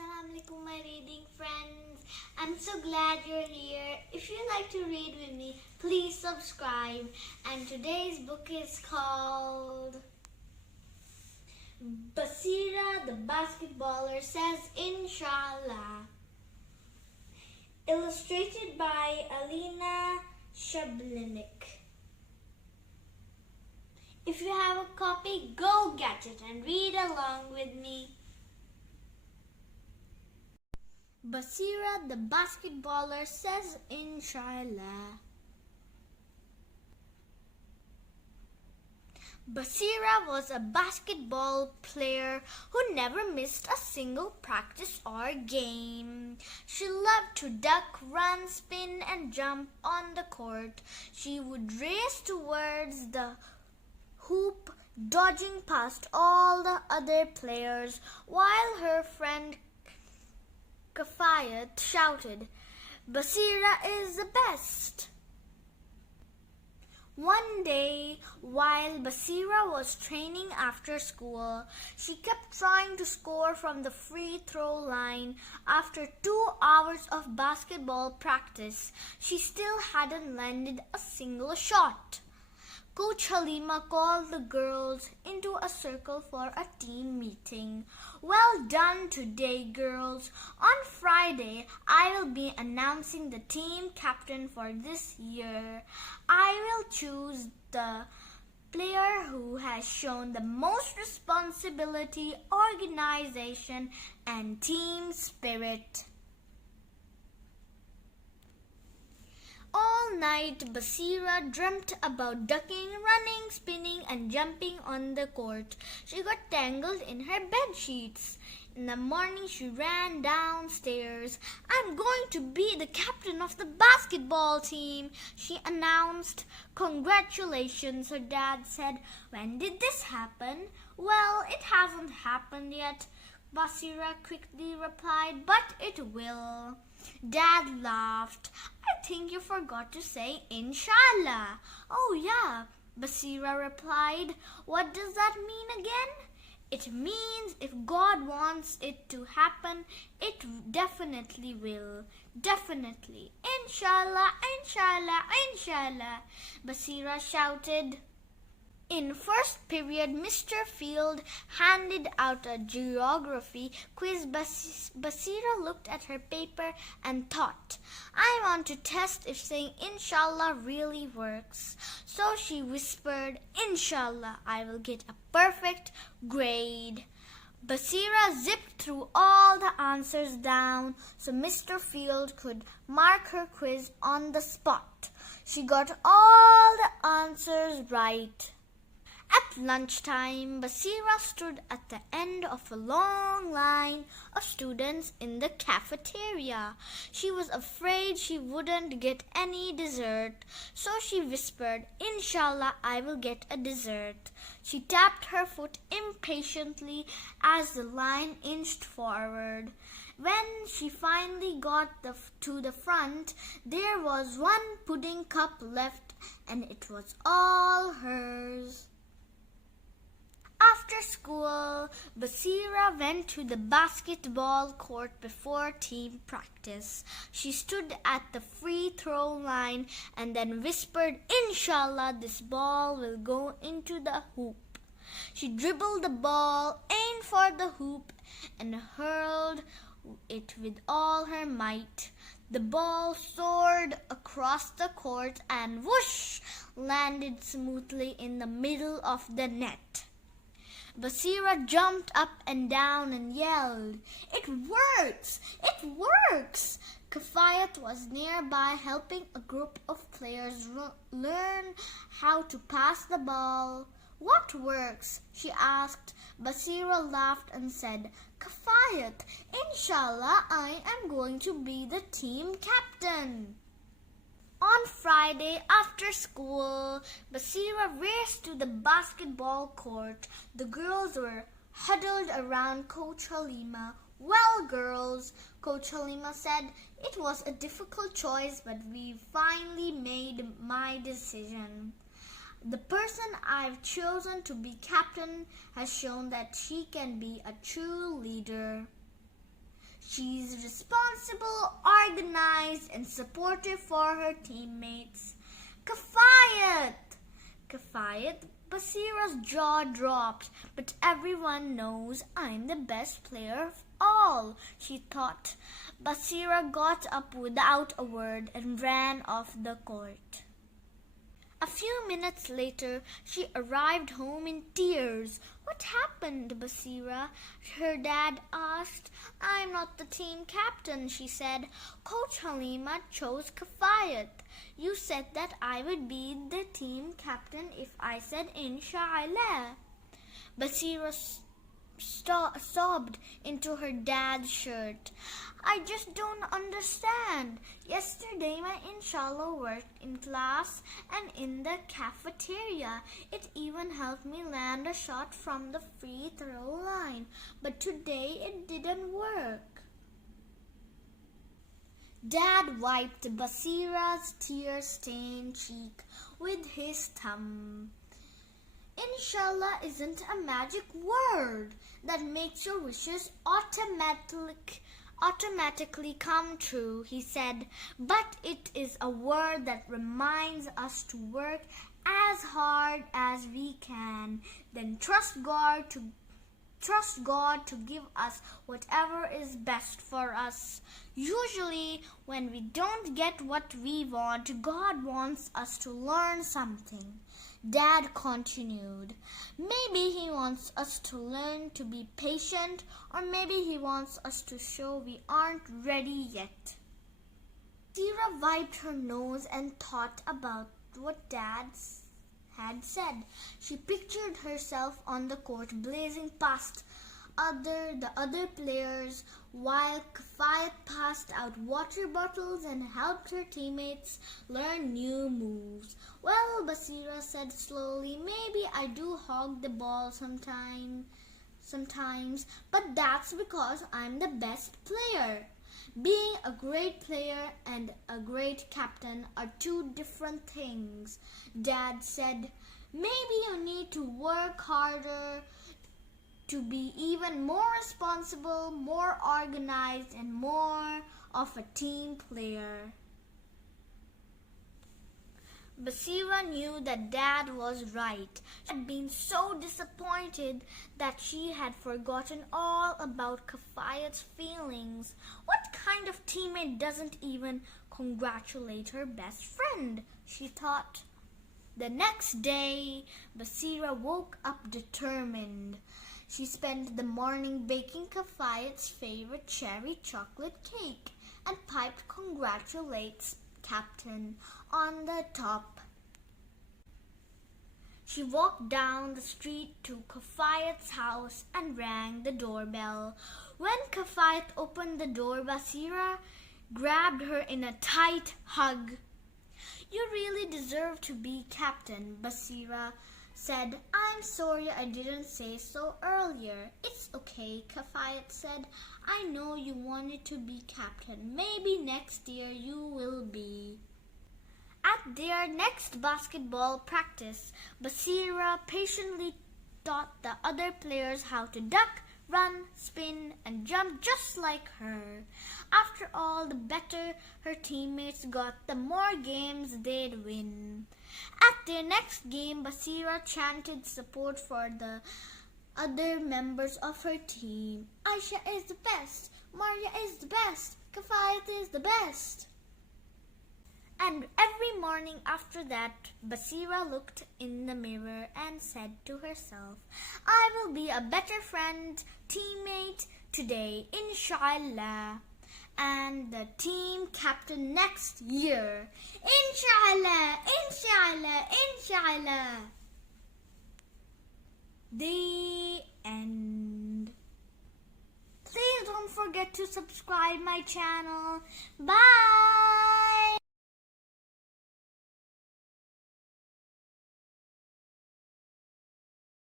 Assalamualaikum, my reading friends. I'm so glad you're here. If you like to read with me, please subscribe. And today's book is called Basirah, the basketballer says Insha'Allah. Illustrated by Alina, Shabelnyk. If you have a copy, go get it and read along with me. Basirah, the basketballer says Insha'Allah. Basirah was a basketball player who never missed a single practice or game. She loved to duck, run, spin, and jump on the court. She would race towards the hoop, dodging past all the other players, while her friend Kafayat shouted, "Basirah is the best." One day, while Basirah was training after school, she kept trying to score from the free throw line. After 2 hours of basketball practice, she still hadn't landed a single shot. Coach Halima called the girls into a circle for a team meeting. "Well done today, girls. On Friday, I will be announcing the team captain for this year. I will choose the player who has shown the most responsibility, organization, and team spirit." All night, Basirah dreamt about ducking, running, spinning, and jumping on the court. She got tangled in her bed sheets. In the morning, she ran downstairs. "I'm going to be the captain of the basketball team," she announced. "Congratulations," her dad said. "When did this happen?" "Well, it hasn't happened yet," Basirah quickly replied, "but it will." Dad laughed. "I think you forgot to say Insha'Allah." "Oh yeah," Basirah replied. "What does that mean again?" "It means if God wants it to happen, it definitely will. Definitely. Insha'Allah, Insha'Allah, Insha'Allah," Basirah shouted. In first period, Mr. Field handed out a geography quiz. Basirah looked at her paper and thought, "I want to test if saying Inshallah really works." So she whispered, "Inshallah, I will get a perfect grade." Basirah zipped through all the answers down so Mr. Field could mark her quiz on the spot. She got all the answers right. At lunchtime, Basirah stood at the end of a long line of students in the cafeteria. She was afraid she wouldn't get any dessert, so she whispered, "Inshallah, I will get a dessert." She tapped her foot impatiently as the line inched forward. When she finally got to the front, there was one pudding cup left, and it was all hers. After school, Basirah went to the basketball court before team practice. She stood at the free throw line and then whispered, "Inshallah, this ball will go into the hoop." She dribbled the ball, aimed for the hoop, and hurled it with all her might. The ball soared across the court and whoosh, landed smoothly in the middle of the net. Basirah jumped up and down and yelled, "It works! It works!" Kafayat was nearby helping a group of players learn how to pass the ball. "What works?" she asked. Basirah laughed and said, "Kafayat, Inshallah, I am going to be the team captain." On Friday, after school, Basirah raced to the basketball court. The girls were huddled around Coach Halima. "Well, girls," Coach Halima said, "it was a difficult choice, but we finally made my decision. The person I've chosen to be captain has shown that she can be a true leader." She's responsible, organized, and supportive for her teammates. Kafayat! Kafayat, Basirah's jaw dropped. But everyone knows I'm the best player of all, she thought. Basirah got up without a word and ran off the court. A few minutes later, she arrived home in tears. What happened, Basirah? Her dad asked. I'm not the team captain, she said. Coach Halima chose Kafayat. You said that I would be the team captain if I said Insha'Allah. Basirah sobbed into her dad's shirt. I just don't understand. Yesterday my Inshallah worked in class and in the cafeteria. It even helped me land a shot from the free throw line. But today it didn't work. Dad wiped Basirah's tear-stained cheek with his thumb. Inshallah isn't a magic word that makes your wishes automatically come true, he said, but it is a word that reminds us to work as hard as we can, then trust God to give us whatever is best for us. Usually, when we don't get what we want, God wants us to learn something. Dad continued. Maybe he wants us to learn to be patient, or maybe he wants us to show we aren't ready yet. Basirah wiped her nose and thought about what Dad had said. She pictured herself on the court blazing past the other players while Kafayat passed out water bottles and helped her teammates learn new moves. Well, Basirah said slowly, maybe I do hog the ball sometimes, but that's because I'm the best player. Being a great player and a great captain are two different things. Dad said, maybe you need to work harder to be even more responsible, more organized, and more of a team player. Basirah knew that Dad was right. She had been so disappointed that she had forgotten all about Kafayat's feelings. What kind of teammate doesn't even congratulate her best friend, she thought. The next day, Basirah woke up determined. She spent the morning baking Kafayat's favorite cherry chocolate cake and piped congratulates Captain on the top. She walked down the street to Kafayat's house and rang the doorbell. When Kafayat opened the door, Basirah grabbed her in a tight hug. You really deserve to be captain, Basirah said. I'm sorry I didn't say so earlier. It's okay, Kafayat said. I know you wanted to be captain. Maybe next year you will be. At their next basketball practice, Basirah patiently taught the other players how to duck, run, spin, and jump just like her. After all, the better her teammates got, the more games they'd win. At their next game, Basirah chanted support for the other members of her team. Aisha is the best. Maria is the best. Kafayat is the best. And every morning after that, Basirah looked in the mirror and said to herself, I will be a better friend, teammate today, Insha'Allah, and the team captain next year. Insha'Allah, Insha'Allah, Insha'Allah. The end. Please don't forget to subscribe my channel. Bye.